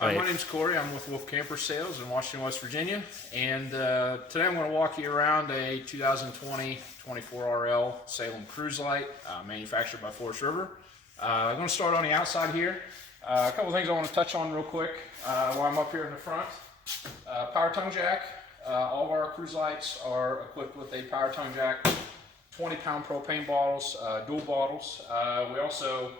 Hi, Right. my name's Corey. I'm with Wolf Camper Sales in Washington, West Virginia. And today I'm going to walk you around a 2020 24RL Salem Cruise Lite, manufactured by Forest River. I'm going to start on the outside here. A couple things I want to touch on real quick while I'm up here in the front. Power tongue jack. All of our cruise lights are equipped with a power tongue jack. 20-pound propane bottles, dual bottles. We also,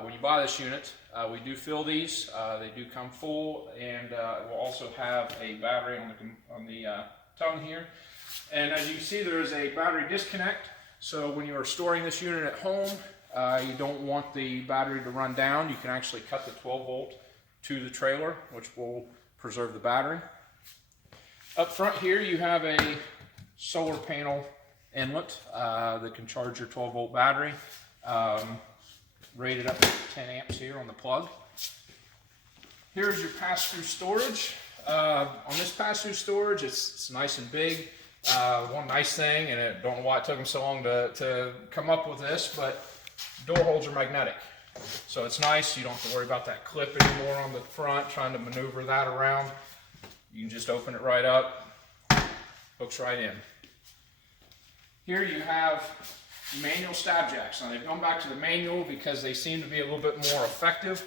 when you buy this unit, we do fill these. They do come full, and we'll also have a battery on the tongue here. And as you can see, there is a battery disconnect. So when you are storing this unit at home, you don't want the battery to run down. You can actually cut the 12 volt to the trailer, which will preserve the battery. Up front here, you have a solar panel inlet that can charge your 12 volt battery. Rated up to 10 amps here on the plug. Here's your pass-through storage. On this pass-through storage, it's nice and big. One nice thing, and I don't know why it took them so long to come up with this, but door holds are magnetic. So it's nice, you don't have to worry about that clip anymore on the front, trying to maneuver that around. You can just open it right up, hooks right in. Here you have manual stab jacks. Now they've gone back to the manual because they seem to be a little bit more effective,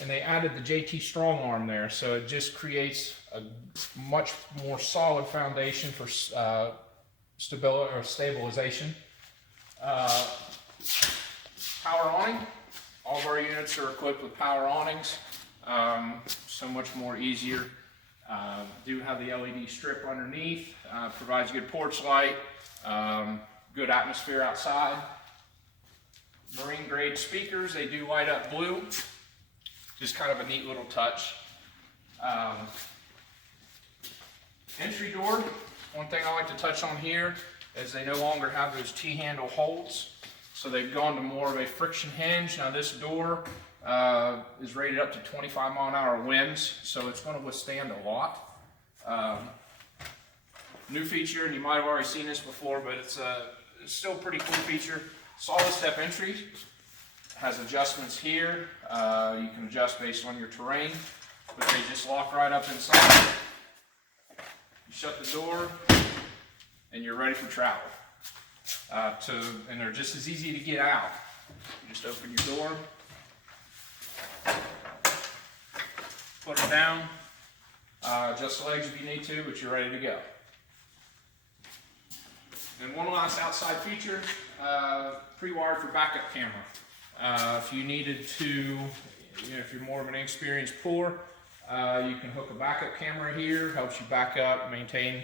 and they added the JT Strong Arm there, so it just creates a much more solid foundation for stability or stabilization. Power awning. All of our units are equipped with power awnings, so much more easier. Do have the LED strip underneath, provides good porch light. Good atmosphere outside. Marine grade speakers, they do light up blue. Just kind of a neat little touch. Entry door, one thing I like to touch on here is they no longer have those T-handle holds. So they've gone to more of a friction hinge. Now this door is rated up to 25 mile an hour winds, so it's going to withstand a lot. New feature, and you might have already seen this before, but it's still a pretty cool feature. Solid step entry. Has adjustments here. You can adjust based on your terrain, but they just lock right up inside. You shut the door, and you're ready for travel. And they're just as easy to get out. You just open your door, put it down, adjust the legs if you need to, but you're ready to go. And one last outside feature, pre-wired for backup camera. If you needed to, if you're more of an inexperienced puller, you can hook a backup camera here, helps you back up, maintain.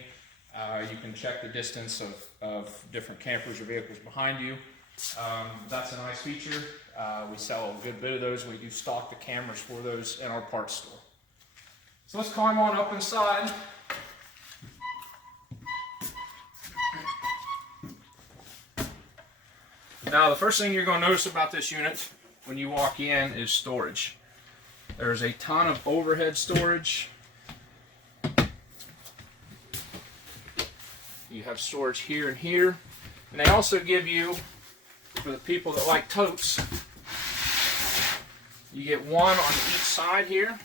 You can check the distance of different campers or vehicles behind you. That's a nice feature. We sell a good bit of those. We do stock the cameras for those in our parts store. So let's climb on up inside. Now the first thing you're going to notice about this unit when you walk in is storage. There's a ton of overhead storage. You have storage here and here. And they also give you, for the people that like totes, you get one on each side here.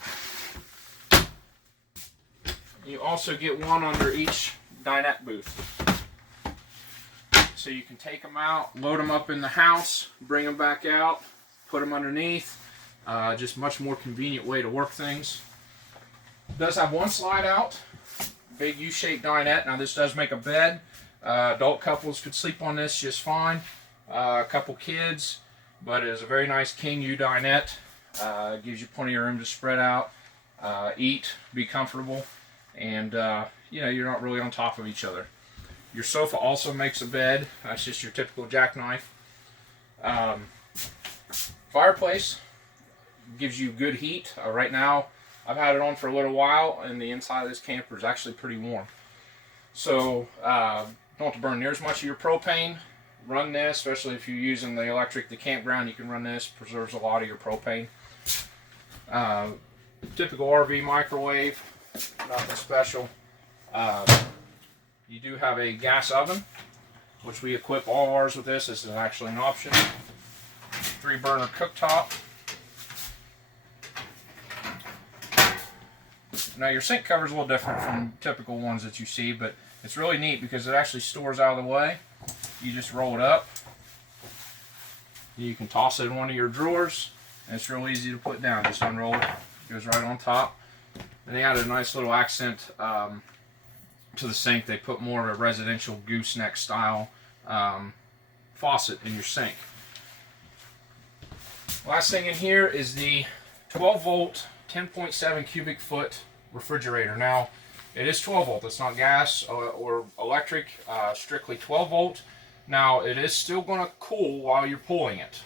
You also get one under each dinette booth. So you can take them out, load them up in the house, bring them back out, put them underneath. Just much more convenient way to work things. It does have one slide out, big U-shaped dinette. Now this does make a bed. Adult couples could sleep on this just fine. A couple kids, but it is a very nice king U dinette. Gives you plenty of room to spread out, eat, be comfortable, and you're not really on top of each other. Your sofa also makes a bed. That's just your typical jackknife. Fireplace gives you good heat. Right now, I've had it on for a little while, and the inside of this camper is actually pretty warm. So don't have to burn near as much of your propane. Run this, especially if you're using the electric, the campground, you can run this. Preserves a lot of your propane. Typical RV microwave, nothing special. You do have a gas oven, which we equip all ours with this. This is actually an option. 3-burner cooktop. Now your sink cover is a little different from typical ones that you see, but it's really neat because it actually stores out of the way. You just roll it up. You can toss it in one of your drawers, and it's real easy to put down. Just unroll it, it goes right on top. And they added a nice little accent to the sink. They put more of a residential gooseneck style faucet in your sink. Last thing in here is the 12 volt 10.7 cubic foot refrigerator. Now it is 12 volt, it's not gas or electric, strictly 12 volt. Now it is still going to cool while you're pulling it,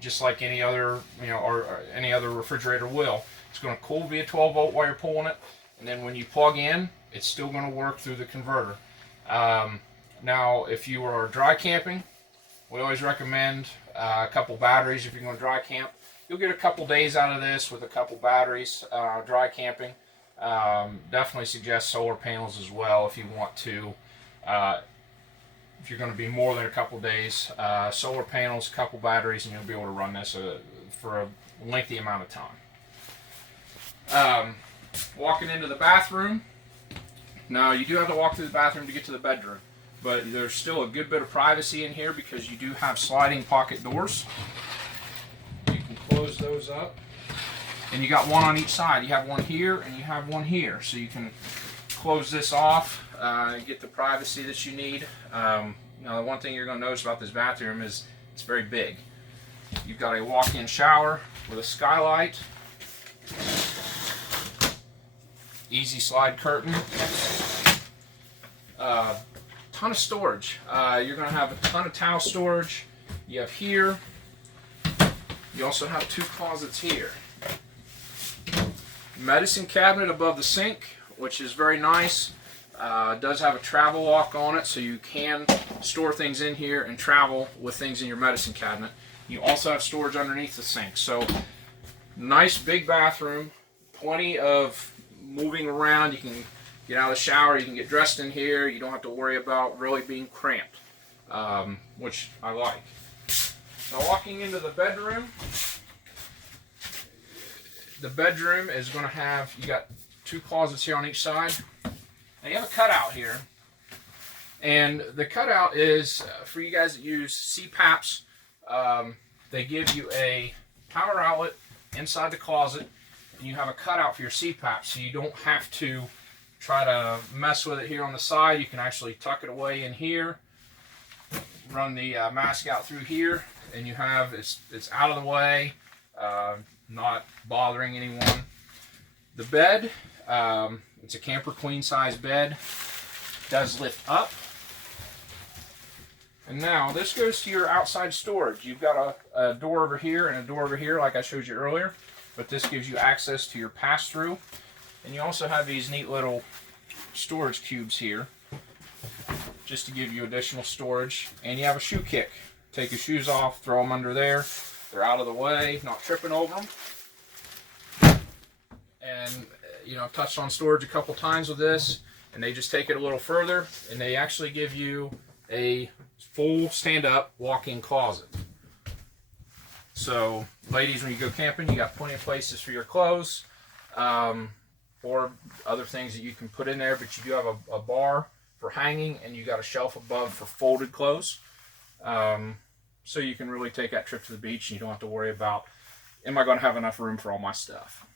just like any other, or any other refrigerator will. It's going to cool via 12 volt while you're pulling it, and then when you plug in, it's still going to work through the converter. Now, if you are dry camping, we always recommend a couple batteries if you're going to dry camp. You'll get a couple days out of this with a couple batteries dry camping. Definitely suggest solar panels as well if you want to. If you're going to be more than a couple days, solar panels, a couple batteries, and you'll be able to run this for a lengthy amount of time. Walking into the bathroom. Now, you do have to walk through the bathroom to get to the bedroom, but there's still a good bit of privacy in here because you do have sliding pocket doors. You can close those up, and you got one on each side. You have one here and you have one here, so you can close this off and get the privacy that you need. Now, the one thing you're going to notice about this bathroom is it's very big. You've got a walk-in shower with a skylight, easy slide curtain, ton of storage. You're going to have a ton of towel storage. You have here. You also have two closets here. Medicine cabinet above the sink, which is very nice. It does have a travel lock on it, so you can store things in here and travel with things in your medicine cabinet. You also have storage underneath the sink. So, nice big bathroom, plenty of moving around. You can get out of the shower, you can get dressed in here. You don't have to worry about really being cramped, which I like. Now, walking into the bedroom is going to have, you got two closets here on each side. Now you have a cutout here, and the cutout is for you guys that use CPAPs. They give you a power outlet inside the closet, and you have a cutout for your CPAP, so you don't have to try to mess with it here on the side. You can actually tuck it away in here, run the mask out through here, and you have it's out of the way, not bothering anyone. The bed. It's a camper queen size bed. It does lift up. And now this goes to your outside storage. You've got a door over here and a door over here like I showed you earlier, but this gives you access to your pass-through. And you also have these neat little storage cubes here just to give you additional storage. And you have a shoe kick. Take your shoes off, throw them under there. They're out of the way, not tripping over them. And I've touched on storage a couple times with this, and they just take it a little further, and they actually give you a full stand-up walk-in closet. So, ladies, when you go camping, you got plenty of places for your clothes, or other things that you can put in there, but you do have a bar for hanging, and you got a shelf above for folded clothes. So you can really take that trip to the beach, and you don't have to worry about, am I going to have enough room for all my stuff?